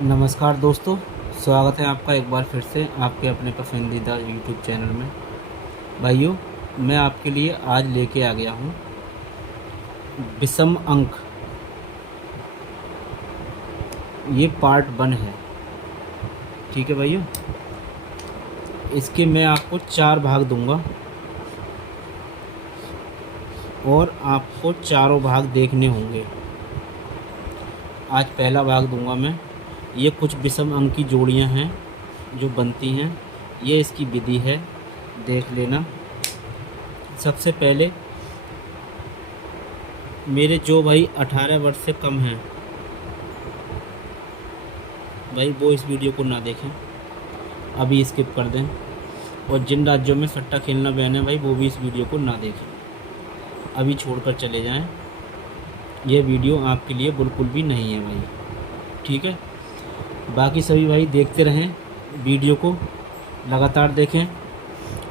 नमस्कार दोस्तों, स्वागत है आपका एक बार फिर से आपके अपने पसंदीदा यूट्यूब चैनल में। भाइयों, मैं आपके लिए आज लेके आ गया हूँ विषम अंक। ये पार्ट 1 है। ठीक है भाइयों, इसके मैं आपको 4 भाग दूंगा और आपको चारों भाग देखने होंगे। आज पहला भाग दूंगा मैं। ये कुछ विषम अंक की जोड़ियाँ हैं जो बनती हैं, ये इसकी विधि है, देख लेना। सबसे पहले मेरे जो भाई 18 वर्ष से कम हैं भाई, वो इस वीडियो को ना देखें, अभी स्किप कर दें। और जिन राज्यों में सट्टा खेलना बैन है भाई, वो भी इस वीडियो को ना देखें, अभी छोड़कर चले जाएं। ये वीडियो आपके लिए बिल्कुल भी नहीं है भाई। ठीक है, बाकी सभी भाई देखते रहें, वीडियो को लगातार देखें।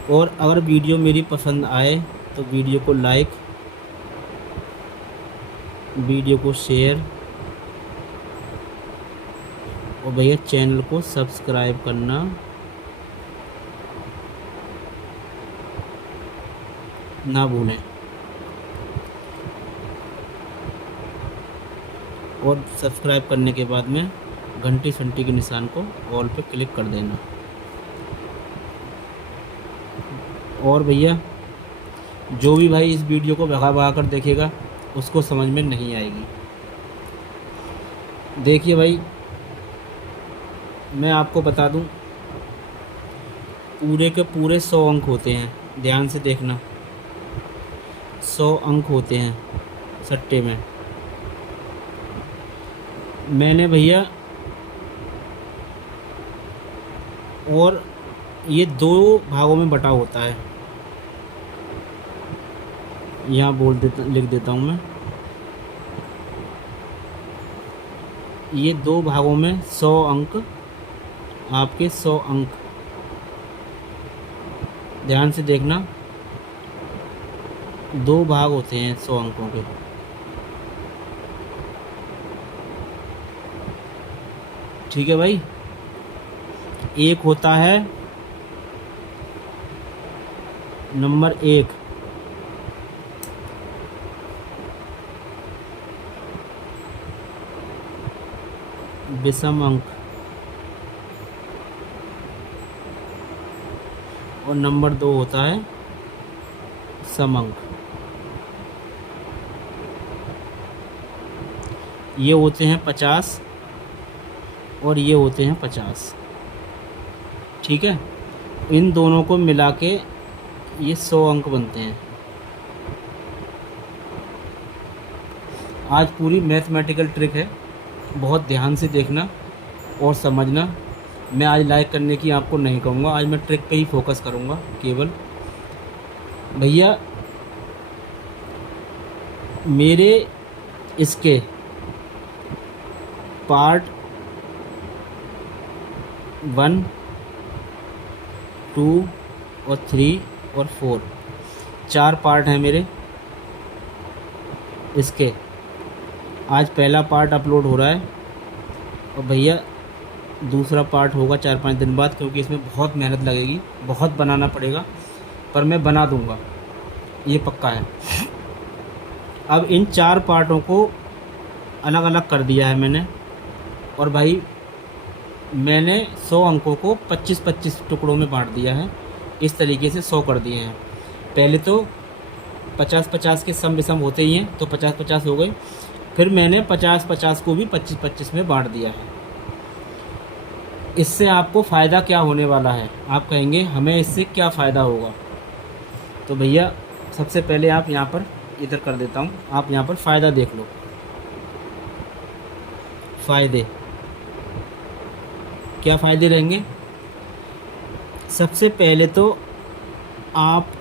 और अगर वीडियो मेरी पसंद आए तो वीडियो को लाइक, वीडियो को शेयर और भैया चैनल को सब्सक्राइब करना ना भूलें। और सब्सक्राइब करने के बाद में घंटी घंटी के निशान को ऑल पे क्लिक कर देना। और भैया जो भी भाई इस वीडियो को भगा भगा कर देखेगा उसको समझ में नहीं आएगी। देखिए भाई, मैं आपको बता दूं, पूरे के पूरे 100 अंक होते हैं। ध्यान से देखना, 100 अंक होते हैं सट्टे में। मैंने भैया, और ये 2 भागों में बटा होता है। यहाँ लिख देता हूँ मैं। ये 2 भागों में 100 अंक, आपके 100 अंक। ध्यान से देखना, 2 भाग होते हैं 100 अंकों के। ठीक है भाई, एक होता है नंबर 1, विषम अंक, और नंबर 2 होता है सम अंक। ये होते हैं 50 और ये होते हैं 50। ठीक है, इन दोनों को मिला के ये 100 अंक बनते हैं। आज पूरी मैथमेटिकल ट्रिक है, बहुत ध्यान से देखना और समझना। मैं आज लाइक करने की आपको नहीं कहूँगा, आज मैं ट्रिक पे ही फोकस करूँगा केवल। भैया मेरे इसके पार्ट 1, 2 और 3 और 4, 4 पार्ट हैं मेरे इसके। आज पहला पार्ट अपलोड हो रहा है और भैया दूसरा पार्ट होगा 4-5 दिन बाद, क्योंकि इसमें बहुत मेहनत लगेगी, बहुत बनाना पड़ेगा, पर मैं बना दूंगा, ये पक्का है। अब इन 4 पार्टों को अलग अलग कर दिया है मैंने। और भाई मैंने 100 अंकों को 25-25 टुकड़ों में बांट दिया है। इस तरीके से 100 कर दिए हैं। पहले तो 50-50 के सम विषम होते ही हैं, तो 50-50 हो गए। फिर मैंने 50-50 को भी 25-25 में बांट दिया है। इससे आपको फ़ायदा क्या होने वाला है? आप कहेंगे हमें इससे क्या फ़ायदा होगा? तो भैया सबसे पहले आप यहाँ पर, इधर कर देता हूँ, आप यहाँ पर फ़ायदा देख लो। फ़ायदे क्या फ़ायदे रहेंगे? सबसे पहले तो आप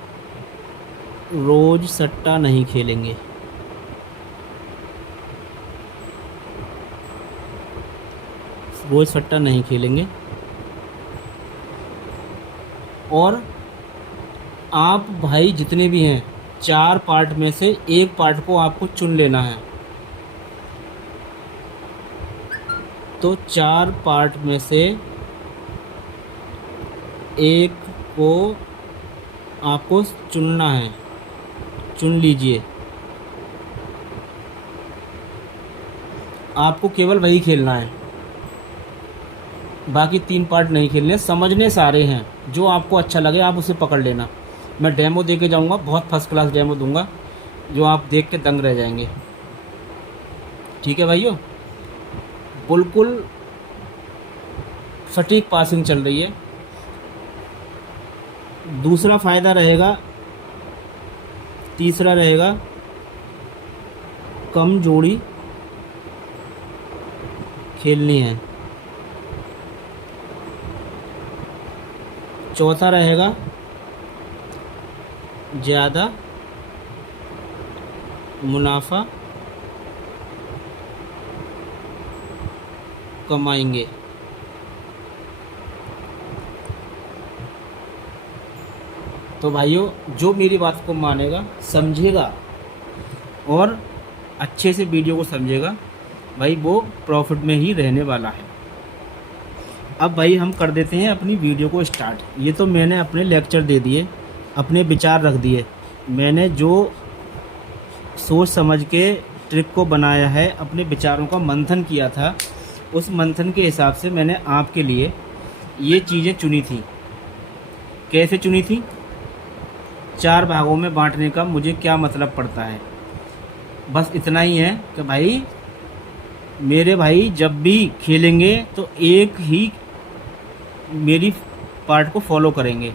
रोज़ सट्टा नहीं खेलेंगे। रोज़ सट्टा नहीं खेलेंगे। और आप भाई जितने भी हैं, 4 पार्ट में से एक पार्ट को आपको चुन लेना है। तो 4 पार्ट में से एक को आपको चुनना है, चुन लीजिए। आपको केवल वही खेलना है, बाकी 3 पार्ट नहीं खेलने। समझने सारे हैं, जो आपको अच्छा लगे आप उसे पकड़ लेना। मैं डेमो दे के जाऊँगा, बहुत फर्स्ट क्लास डेमो दूंगा, जो आप देख के दंग रह जाएंगे। ठीक है भाइयों, बिल्कुल सटीक पासिंग चल रही है। दूसरा फ़ायदा रहेगा, तीसरा रहेगा कम जोड़ी खेलनी है। चौथा रहेगा ज़्यादा मुनाफा कमाएंगे। तो भाइयों, जो मेरी बात को मानेगा, समझेगा और अच्छे से वीडियो को समझेगा भाई, वो प्रॉफिट में ही रहने वाला है। अब भाई हम कर देते हैं अपनी वीडियो को स्टार्ट। ये तो मैंने अपने लेक्चर दे दिए, अपने विचार रख दिए। मैंने जो सोच समझ के ट्रिक को बनाया है, अपने विचारों का मंथन किया था, उस मंथन के हिसाब से मैंने आपके लिए ये चीज़ें चुनी थी। कैसे चुनी थी? 4 भागों में बांटने का मुझे क्या मतलब पड़ता है, बस इतना ही है कि भाई मेरे भाई जब भी खेलेंगे तो एक ही मेरी पार्ट को फॉलो करेंगे।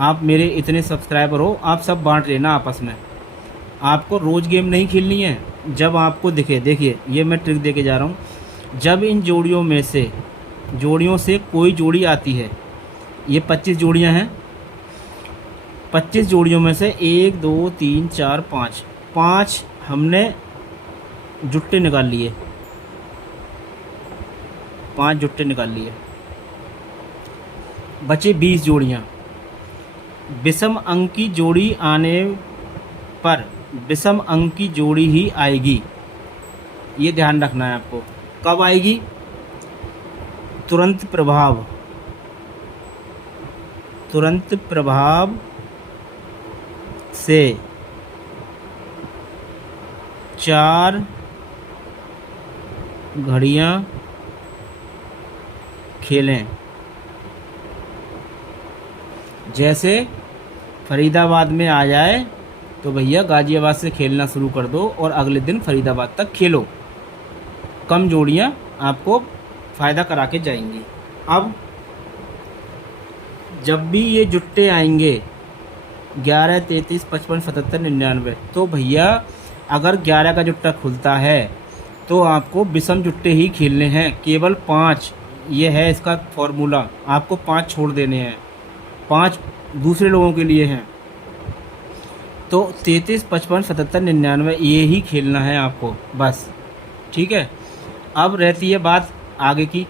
आप मेरे इतने सब्सक्राइबर हो, आप सब बांट लेना आपस में। आपको रोज़ गेम नहीं खेलनी है, जब आपको दिखे। देखिए, ये मैं ट्रिक दे के जा रहा हूँ। जब इन जोड़ियों से कोई जोड़ी आती है, ये 25 जोड़ियाँ हैं, 25 जोड़ियों में से 1 2 3 4 5 हमने जुट्टे निकाल लिए, 5 जुट्टे निकाल लिए, बचे 20 जोड़ियाँ। विषम अंक की जोड़ी आने पर विषम अंक की जोड़ी ही आएगी, ये ध्यान रखना है आपको। कब आएगी? तुरंत प्रभाव से 4 घड़ियाँ खेलें। जैसे फरीदाबाद में आ जाए तो भैया गाज़ियाबाद से खेलना शुरू कर दो और अगले दिन फरीदाबाद तक खेलो। कम जोड़ियाँ आपको फ़ायदा करा के जाएंगी। अब जब भी ये जुट्टे आएंगे 11 33 55 77 99, तो भैया अगर 11 का जुट्टा खुलता है तो आपको विषम जुट्टे ही खेलने हैं, केवल 5। ये है इसका फॉर्मूला। आपको 5 छोड़ देने हैं, 5 दूसरे लोगों के लिए हैं। तो 33 55 77 99 ये ही खेलना है आपको, बस। ठीक है। अब रहती है बात आगे की,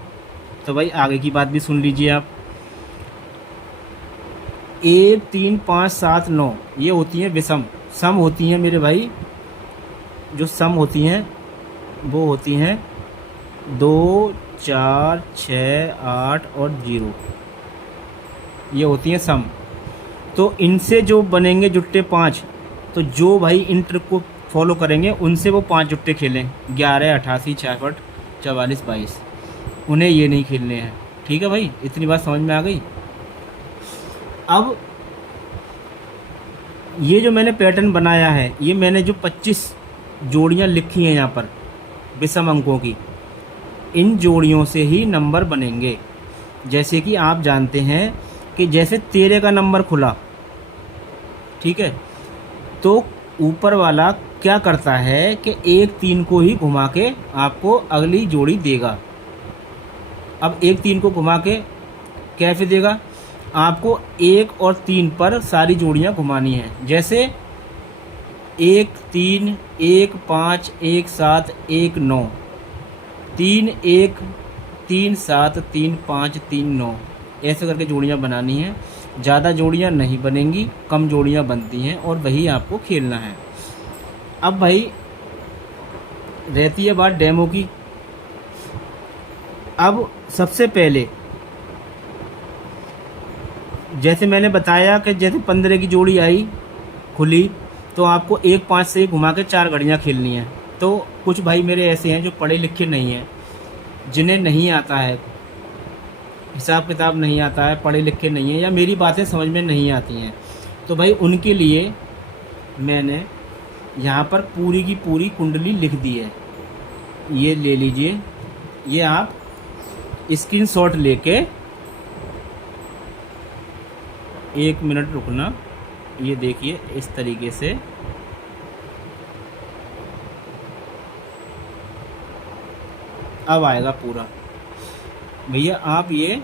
तो भाई आगे की बात भी सुन लीजिए आप। 1 3 5 7 9 ये होती हैं विषम। सम होती हैं मेरे भाई, जो सम होती हैं वो होती हैं 2 4 6 8 और 0, ये होती हैं सम। तो इनसे जो बनेंगे जुट्टे 5, तो जो भाई इन ट्रिक को फॉलो करेंगे उनसे वो 5 जुट्टे खेलें, 11 88 66 44 22, उन्हें ये नहीं खेलने हैं। ठीक है भाई, इतनी बात समझ में आ गई। अब ये जो मैंने पैटर्न बनाया है, ये मैंने जो 25 जोड़ियाँ लिखी हैं यहाँ पर विषम अंकों की, इन जोड़ियों से ही नंबर बनेंगे। जैसे कि आप जानते हैं कि जैसे 13 का नंबर खुला, ठीक है, तो ऊपर वाला क्या करता है कि 1 3 को ही घुमा के आपको अगली जोड़ी देगा। अब 1 3 को घुमा के कैसे देगा? आपको 1 और 3 पर सारी जोड़ियां घुमानी हैं। जैसे 1 3 1 5 1 7 1 9 3 1 3 7 3 5 3 9, ऐसे करके जोड़ियां बनानी हैं। ज़्यादा जोड़ियां नहीं बनेंगी, कम जोड़ियां बनती हैं और वही आपको खेलना है। अब भाई रहती है बात डेमो की। अब सबसे पहले जैसे मैंने बताया कि जैसे 15 की जोड़ी आई खुली, तो आपको 1-5 से घुमा के 4 घड़ियाँ खेलनी है। तो कुछ भाई मेरे ऐसे हैं जो पढ़े लिखे नहीं हैं, जिन्हें नहीं आता है, हिसाब किताब नहीं आता है, पढ़े लिखे नहीं हैं, या मेरी बातें समझ में नहीं आती हैं, तो भाई उनके लिए मैंने यहाँ पर पूरी की पूरी कुंडली लिख दी है। ये ले लीजिए, ये आप स्क्रीनशॉट लेके, 1 मिनट रुकना, ये देखिए इस तरीके से अब आएगा पूरा। भैया आप ये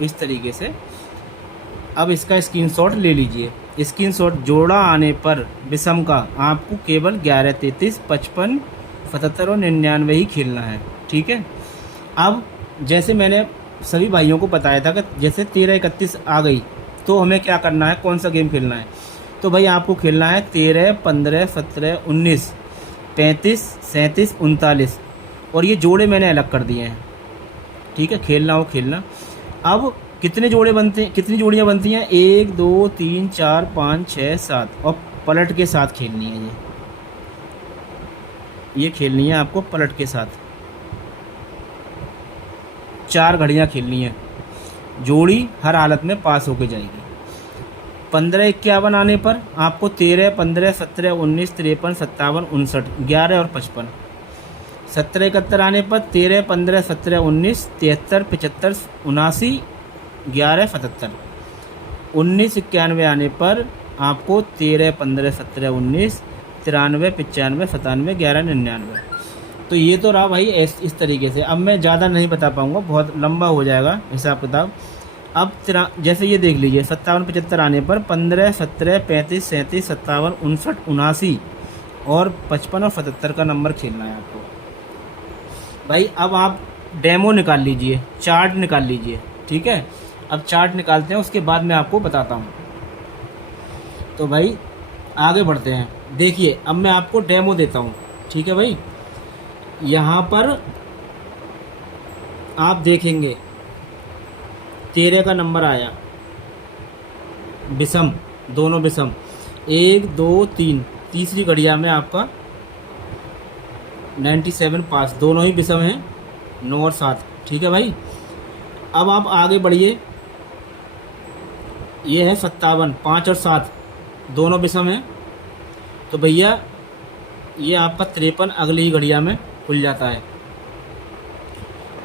इस तरीके से अब इसका स्क्रीनशॉट ले लीजिए। स्क्रीनशॉट जोड़ा आने पर विषम का आपको केवल 11, 33, 55, 77 और 99 ही खेलना है, ठीक है। अब जैसे मैंने सभी भाइयों को बताया था कि जैसे 13, 31 आ गई तो हमें क्या करना है, कौन सा गेम खेलना है। तो भाई आपको खेलना है 13, 15, 17, 19, 35, 37, 39 और ये जोड़े मैंने अलग कर दिए हैं, ठीक है। खेलना हो खेलना। अब कितने जोड़े बनते हैं, कितनी जोड़ियाँ बनती हैं, 1, 2, 3, 4, 5, 6, 7 और पलट के साथ खेलनी है। ये खेलनी है आपको पलट के साथ, 4 घड़ियाँ खेलनी है। जोड़ी हर हालत में पास होके जाएगी। 15, 51 आने पर आपको 13, 15, 17, 19, 53, 57, 59, 11 और 55। 17, 71 आने पर 13, 15, 17, 19, 73, 75, 79, 11, 77। 19, 91 आने पर आपको 13, 15, 17, 19, 93, 95, 97, 11, 99। तो ये तो रहा भाई इस तरीके से। अब मैं ज़्यादा नहीं बता पाऊँगा, बहुत लंबा हो जाएगा हिसाब किताब। अब जैसे ये देख लीजिए, 57, 75 आने पर 15, 17, 35, 37, 57, 59, 79 और 55 और 77 का नंबर खेलना है आपको। भाई अब आप डेमो निकाल लीजिए, चार्ट निकाल लीजिए, ठीक है। अब चार्ट निकालते हैं, उसके बाद मैं आपको बताता हूँ। तो भाई आगे बढ़ते हैं। देखिए अब मैं आपको डेमो देता हूँ, ठीक है भाई। यहाँ पर आप देखेंगे 13 का नंबर आया, विषम, दोनों विषम, 1, 2, 3, तीसरी घड़िया में आपका 97 पास, दोनों ही विषम हैं, 9 और 7, ठीक है भाई। अब आप आगे बढ़िए, ये है 57, 5 और 7 दोनों विषम हैं, तो भैया ये आपका 53 अगली ही घड़िया में खुल जाता है।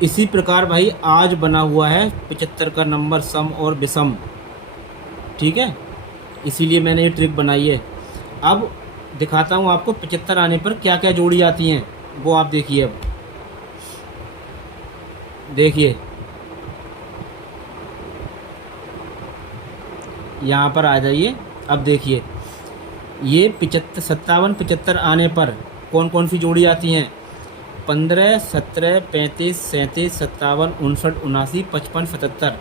इसी प्रकार भाई आज बना हुआ है 75 का नंबर सम और विषम, ठीक है, इसीलिए मैंने ये ट्रिक बनाई है। अब दिखाता हूँ आपको 75 आने पर क्या क्या जोड़ी आती हैं, वो आप देखिए। अब देखिए यहाँ पर आ जाइए। अब देखिए ये 57, 75 आने पर कौन कौन सी जोड़ी आती हैं, 15, 17, 35, 37, 57, 59, 79, 55, 77।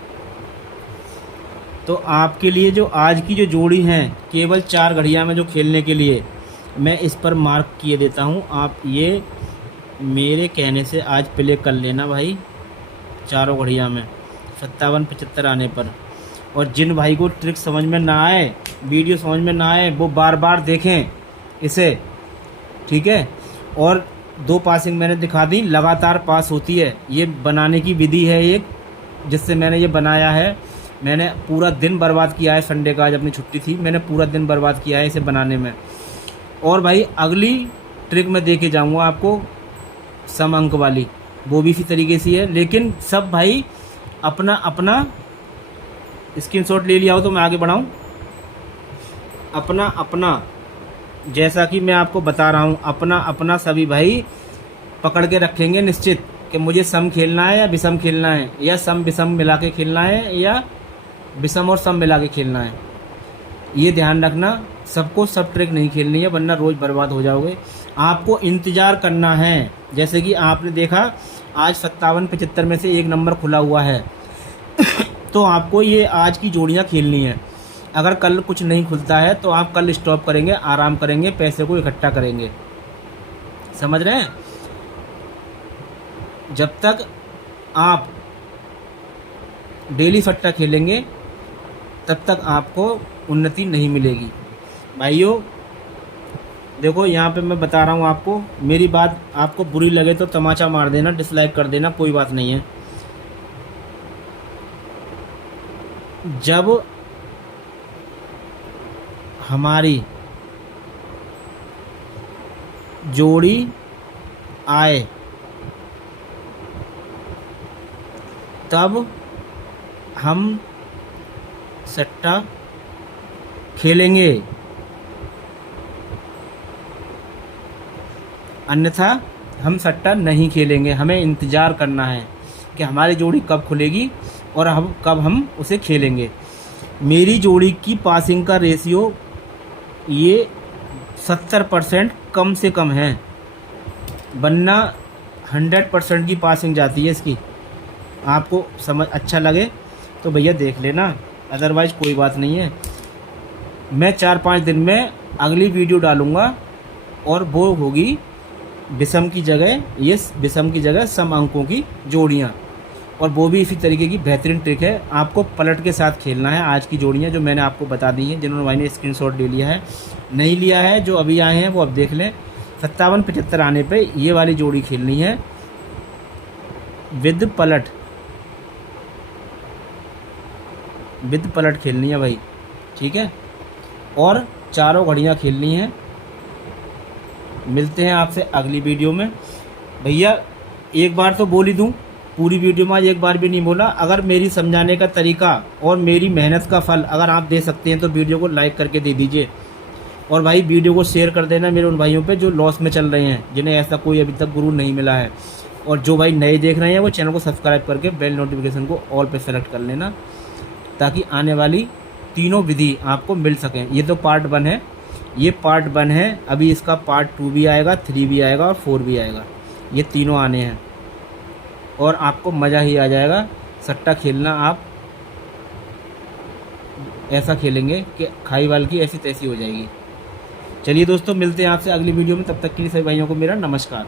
तो आपके लिए जो आज की जो जोड़ी हैं, केवल 4 घड़िया में जो खेलने के लिए मैं इस पर मार्क किए देता हूँ। आप ये मेरे कहने से आज प्ले कर लेना भाई, चारों घड़िया में 57, 75 आने पर। और जिन भाई को ट्रिक समझ में ना आए, वीडियो समझ में ना आए, वो बार बार देखें इसे, ठीक है। और 2 पासिंग मैंने दिखा दी, लगातार पास होती है। ये बनाने की विधि है एक, जिससे मैंने ये बनाया है। मैंने पूरा दिन बर्बाद किया है, संडे का आज अपनी छुट्टी थी, मैंने पूरा दिन बर्बाद किया है इसे बनाने में। और भाई अगली ट्रिक मैं दे के जाऊँगा आपको, सम अंक वाली, वो भी इसी तरीके से है। लेकिन सब भाई अपना अपना स्क्रीनशॉट ले लिया हो तो मैं आगे बढ़ाऊँ। अपना अपना, जैसा कि मैं आपको बता रहा हूँ, अपना अपना सभी भाई पकड़ के रखेंगे निश्चित कि मुझे सम खेलना है या विषम खेलना है, या सम विषम मिला के खेलना है, या विषम और सम मिला के खेलना है। ये ध्यान रखना, सबको सब ट्रिक नहीं खेलनी है, वरना रोज़ बर्बाद हो जाओगे। आपको इंतज़ार करना है। जैसे कि आपने देखा आज 57, 75 में से एक नंबर खुला हुआ है तो आपको ये आज की जोड़ियाँ खेलनी है। अगर कल कुछ नहीं खुलता है तो आप कल स्टॉप करेंगे, आराम करेंगे, पैसे को इकट्ठा करेंगे, समझ रहे हैं। जब तक आप डेली सट्टा खेलेंगे तब तक आपको उन्नति नहीं मिलेगी। भाइयों देखो, यहाँ पे मैं बता रहा हूँ आपको, मेरी बात आपको बुरी लगे तो तमाचा मार देना, डिसलाइक कर देना, कोई बात नहीं है। जब हमारी जोड़ी आए तब हम सट्टा खेलेंगे, अन्यथा हम सट्टा नहीं खेलेंगे। हमें इंतज़ार करना है कि हमारी जोड़ी कब खुलेगी और कब हम उसे खेलेंगे। मेरी जोड़ी की पासिंग का रेशियो ये 70% कम से कम है, वरना 100% की पासिंग जाती है इसकी। आपको समझ अच्छा लगे तो भैया देख लेना, अदरवाइज़ कोई बात नहीं है। मैं 4-5 दिन में अगली वीडियो डालूँगा और वो होगी विषम की जगह, ये विषम की जगह सम अंकों की जोड़ियाँ, और वो भी इसी तरीके की बेहतरीन ट्रिक है। आपको पलट के साथ खेलना है आज की जोड़ियाँ जो मैंने आपको बता दी हैं। जिन्होंने भाई ने स्क्रीनशॉट ले लिया है, नहीं लिया है, जो अभी आए हैं वो अब देख लें। 57-75 आने पे ये वाली जोड़ी खेलनी है विद पलट, विद पलट खेलनी है भाई, ठीक है। और चारों घड़ियाँ खेलनी हैं। मिलते हैं आपसे अगली वीडियो में। भैया एक बार तो बोल ही दूँ, पूरी वीडियो में आज एक बार भी नहीं बोला। अगर मेरी समझाने का तरीका और मेरी मेहनत का फल अगर आप दे सकते हैं तो वीडियो को लाइक करके दे दीजिए, और भाई वीडियो को शेयर कर देना मेरे उन भाइयों पे जो लॉस में चल रहे हैं, जिन्हें ऐसा कोई अभी तक गुरु नहीं मिला है। और जो भाई नए देख रहे हैं वो चैनल को सब्सक्राइब करके बेल नोटिफिकेशन को ऑल पे सेलेक्ट कर लेना, ताकि आने वाली तीनों विधि आपको मिल सकें। ये तो पार्ट 1 है, ये पार्ट 1 है। अभी इसका पार्ट 2 भी आएगा, 3 भी आएगा और 4 भी आएगा। ये तीनों आने हैं और आपको मज़ा ही आ जाएगा। सट्टा खेलना आप ऐसा खेलेंगे कि खाई वाल की ऐसी तैसी हो जाएगी। चलिए दोस्तों, मिलते हैं आपसे अगली वीडियो में। तब तक के लिए सभी भाइयों को मेरा नमस्कार।